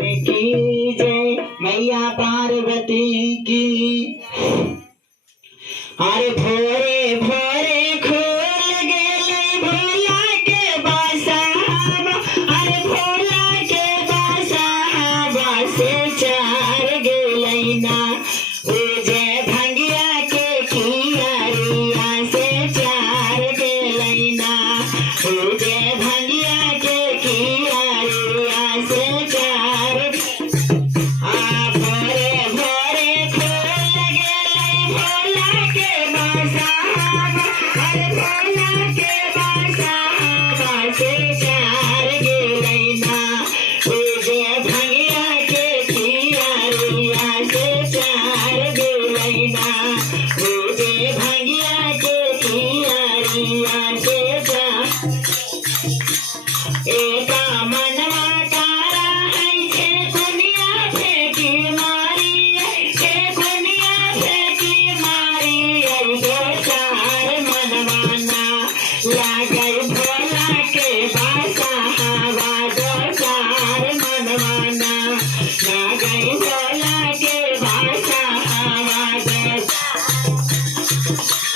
की जय मैया पार्वती की। अरे भोरे भोरे खोल गेलै भोला के बासावा, अरे भोला के बासावा से चार गेलै ना, उजे भंगिया के खियारिया से चार गेलै ना, उजे भंगिया के खियारिया से चार। भोरे भोरे खोल गेलै भोला के बासावा, अरे भोला के बासावा से चार गेलै ना, उजे भंगिया के खियारिया से चार गेलै ना, उजे भंगिया के खियारिया से चार। एका मनवा तारा है छे दुनिया फेंकी मारी, छे दुनिया फेंकी मारी, दो चार मनवाना लागै भोला के बासावा, दो चार मनवाना लागै भोला के बासावा,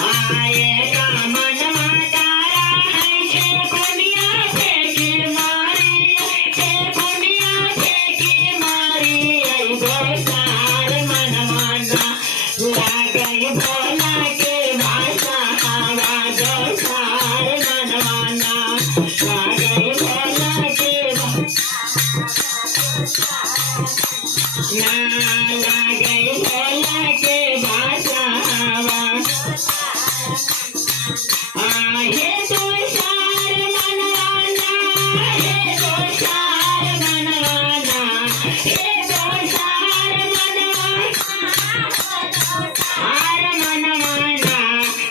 आए का मनवा तारा है छे दुनिया फेंकी मारी, छे दुनिया फेंकी मारी, दो चार मनवाना लागै भोला के बासावा, दो चार मनवाना लागै भोला के लागै भोला के बासावा। हे दो चार मनवाना, हे दो चार मनवाना, हे दो चार मनवाना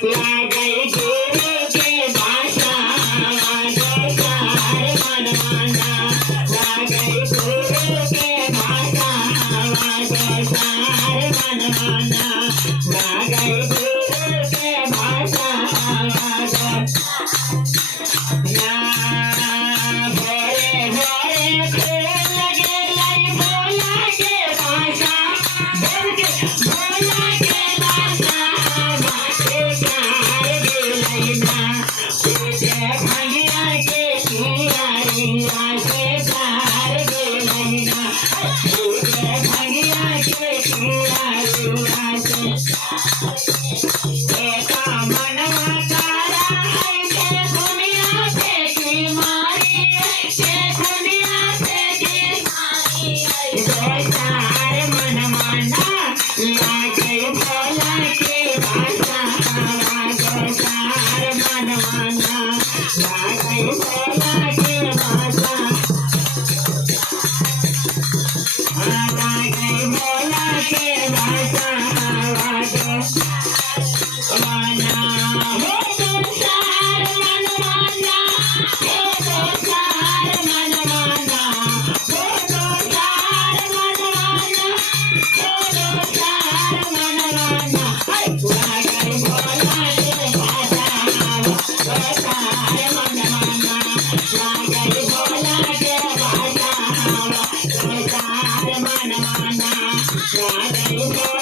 लागै गुरु के बासावा, दो चार मनवाना लागै गुरु के बासावा, दो चार मनवाना लागै गुरु के बासावा। भोरे भोरे खोल गेलै भोला के बासावा, भोला के बासावा से चार गेलै ना, उजे भंगिया के खियारिया से चार गेलै ना, उजे भंगिया के खियारिया से। एका मनवा तारा है छे दुनिया फेंकी मारी, छे दुनिया फेंकी मारी, दो चार मनवाना लागै भोला के बासावा, दो चार मनवाना लागै भोला के बासावा, लागै भोला के बासावा, दो मनवाना हो दो चार मनवाना, हो दो चार मनवाना, हो दो चार मनवाना, हो दो चार मनवाना लागै भोला के बासावा, दो चार मनवाना लागै भोला के बासावा, दो चार मनवाना लागै भोला